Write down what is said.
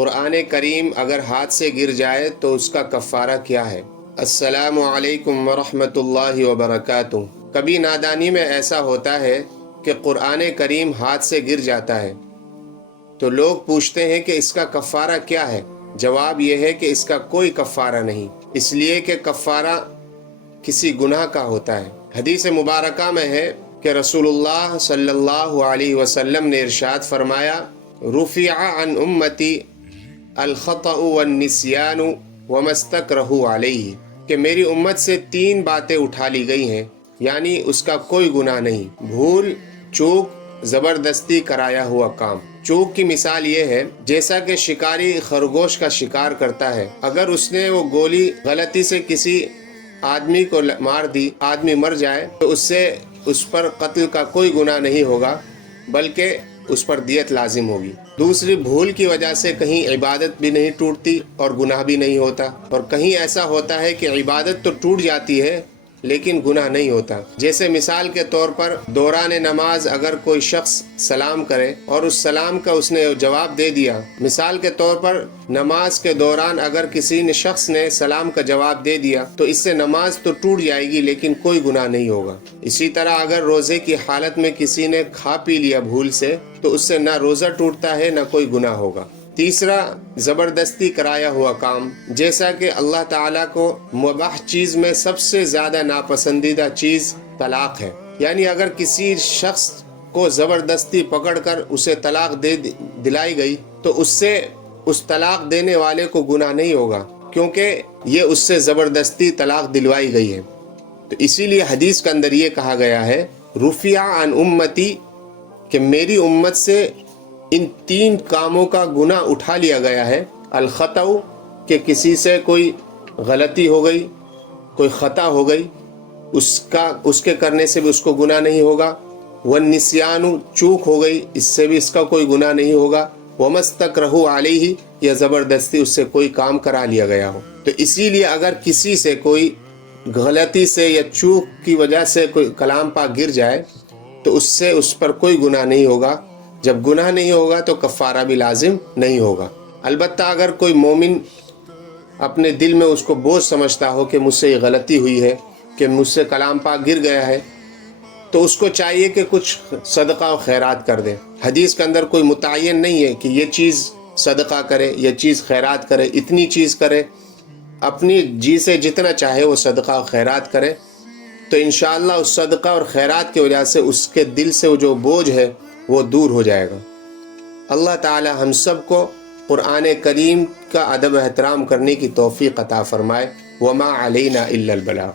قرآن کریم اگر ہاتھ سے گر جائے تو اس کا کفارہ کیا ہے؟ السلام علیکم ورحمۃ اللہ وبرکاتہ۔ کبھی نادانی میں ایسا ہوتا ہے کہ قرآن کریم ہاتھ سے گر جاتا ہے تو لوگ پوچھتے ہیں کہ اس کا کفارہ کیا ہے؟ جواب یہ ہے کہ اس کا کوئی کفارہ نہیں، اس لیے کہ کفارہ کسی گناہ کا ہوتا ہے۔ حدیث مبارکہ میں ہے کہ رسول اللہ صلی اللہ علیہ وسلم نے ارشاد فرمایا، رفع عن امتی الخطأ والنسیان وما استکرہوا علیہ، کہ میری امت سے 3 باتیں اٹھا لی گئی ہیں، یعنی اس کا کوئی گناہ نہیں: بھول، چوک، زبردستی کرایا ہوا کام۔ چوک کی مثال یہ ہے جیسا کہ شکاری خرگوش کا شکار کرتا ہے، اگر اس نے وہ گولی غلطی سے کسی آدمی کو مار دی، آدمی مر جائے تو اس پر قتل کا کوئی گناہ نہیں ہوگا، بلکہ اس پر دیت لازم ہوگی۔ دوسری، بھول کی وجہ سے کہیں عبادت بھی نہیں ٹوٹتی اور گناہ بھی نہیں ہوتا، اور کہیں ایسا ہوتا ہے کہ عبادت تو ٹوٹ جاتی ہے لیکن گناہ نہیں ہوتا۔ جیسے مثال کے طور پر دوران نماز اگر کوئی شخص سلام کرے اور اس سلام کا اس نے جواب دے دیا، مثال کے طور پر نماز کے دوران اگر کسی شخص نے سلام کا جواب دے دیا تو اس سے نماز تو ٹوٹ جائے گی لیکن کوئی گناہ نہیں ہوگا۔ اسی طرح اگر روزے کی حالت میں کسی نے کھا پی لیا بھول سے تو اس سے نہ روزہ ٹوٹتا ہے نہ کوئی گناہ ہوگا۔ تیسرا، زبردستی کرایا ہوا کام، جیسا کہ اللہ تعالیٰ کو مباح چیز میں سب سے زیادہ ناپسندیدہ چیز طلاق ہے، یعنی اگر کسی شخص کو زبردستی پکڑ کر اسے طلاق دلائی گئی تو اس طلاق دینے والے کو گناہ نہیں ہوگا، کیونکہ یہ اس سے زبردستی طلاق دلوائی گئی ہے۔ تو اسی لیے حدیث کے اندر یہ کہا گیا ہے، رفع عن امتی، کہ میری امت سے ان 3 کاموں کا گناہ اٹھا لیا گیا ہے۔ الخطأ، کہ کسی سے کوئی غلطی ہو گئی، کوئی خطا ہو گئی، اس کے کرنے سے بھی اس کو گناہ نہیں ہوگا۔ والنسیان، چوک ہو گئی، اس سے بھی اس کا کوئی گناہ نہیں ہوگا۔ وما استکرہوا علیہ، یا زبردستی اس سے کوئی کام کرا لیا گیا ہو۔ تو اسی لیے اگر کسی سے کوئی غلطی سے یا چوک کی وجہ سے کوئی کلام پاک گر جائے تو اس پر کوئی گناہ نہیں ہوگا۔ جب گناہ نہیں ہوگا تو کفارہ بھی لازم نہیں ہوگا۔ البتہ اگر کوئی مومن اپنے دل میں اس کو بوجھ سمجھتا ہو کہ مجھ سے یہ غلطی ہوئی ہے، کہ مجھ سے کلام پاک گر گیا ہے، تو اس کو چاہیے کہ کچھ صدقہ و خیرات کر دے۔ حدیث کے اندر کوئی متعین نہیں ہے کہ یہ چیز صدقہ کرے، یہ چیز خیرات کرے، اتنی چیز کرے، اپنی جی سے جتنا چاہے وہ صدقہ و خیرات کرے، تو انشاءاللہ اس صدقہ اور خیرات کی وجہ سے اس کے دل سے وہ جو بوجھ ہے وہ دور ہو جائے گا۔ اللہ تعالی ہم سب کو قرآن کریم کا ادب احترام کرنے کی توفیق عطا فرمائے۔ وما علینا الا البلاغ۔